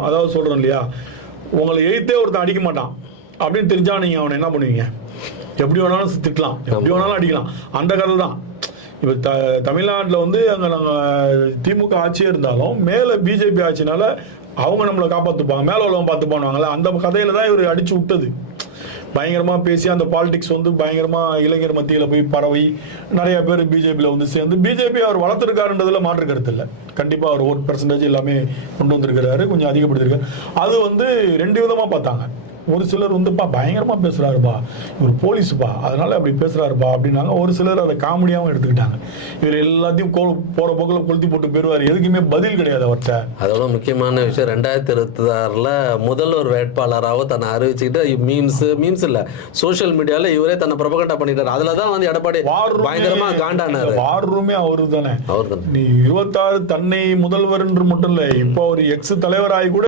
தெரியணும் அதாவது சொல்றேன் இல்லையா? உங்களை எய்த்தே ஒருத்தன் அடிக்க மாட்டான். அப்படின்னு தெரிஞ்சா நீங்க அவனை என்ன பண்ணுவீங்க? எப்படி வேணாலும் திட்டலாம். எப்படி வேணாலும் அடிக்கலாம். அந்த கதை தான். இப்போ த தமிழ்நாட்டில் வந்து அங்கே நாங்கள் திமுக ஆட்சியே இருந்தாலும் மேலே பிஜேபி ஆட்சினால அவங்க நம்மளை காப்பாற்றுப்பாங்க மேலே உள்ளவங்க பார்த்து பண்ணுவாங்கல்ல அந்த கதையில தான் இவர் அடிச்சு விட்டது. பயங்கரமா பேசி அந்த பாலிடிக்ஸ் வந்து பயங்கரமா இளைஞர் மத்தியில போய் பரவி நிறைய பேர் பிஜேபியில் வந்து சேர்ந்து பிஜேபி அவர் வளர்த்துருக்காருன்றதுல மாற்று கருத்து இல்லை. கண்டிப்பா அவர் ஓட் பெர்சன்டேஜ் எல்லாமே கொண்டு வந்திருக்கிறாரு. கொஞ்சம் அதிகப்படுத்திருக்காரு. அது வந்து ரெண்டு விதமா பார்த்தாங்க. ஒரு சிலர் வந்துப்பா பயங்கரமா பேசுறாருப்பா. இவர் போலீஸ்ப்பா. அதனால அப்படி பேசுறாருப்பா அப்படின்னாங்க. ஒரு சிலர் அதை காமெடியாவும் எடுத்துக்கிட்டாங்க. இவர் எல்லாத்தையும் கோ- போற போக்கில் கொளுத்தி போட்டு போயிருவாரு. எதுக்குமே பதில் கிடையாது அவர்கிட்ட. அதோட முக்கியமான விஷயம் ரெண்டாயிரத்தி இருபத்தி ஆறுல முதல்வர் வேட்பாளராக தன்னை அறிவிச்சுக்கிட்டு மீம்ஸ் மீம்ஸ் இல்ல. சோஷியல் மீடியால இவரே தன்னை பிரபகண்டா பண்ணிட்டாரு. அதுலதான் வந்து எடப்பாடி வார் ரூமே- பயங்கரமா காண்டானாரு. வார் ரூமே அவரு தானே அவர் தான் நீ இருபத்தாறு தன்னை முதல்வர் என்று மட்டும் இல்ல இப்போ ஒரு எக்ஸ் தலைவராகி கூட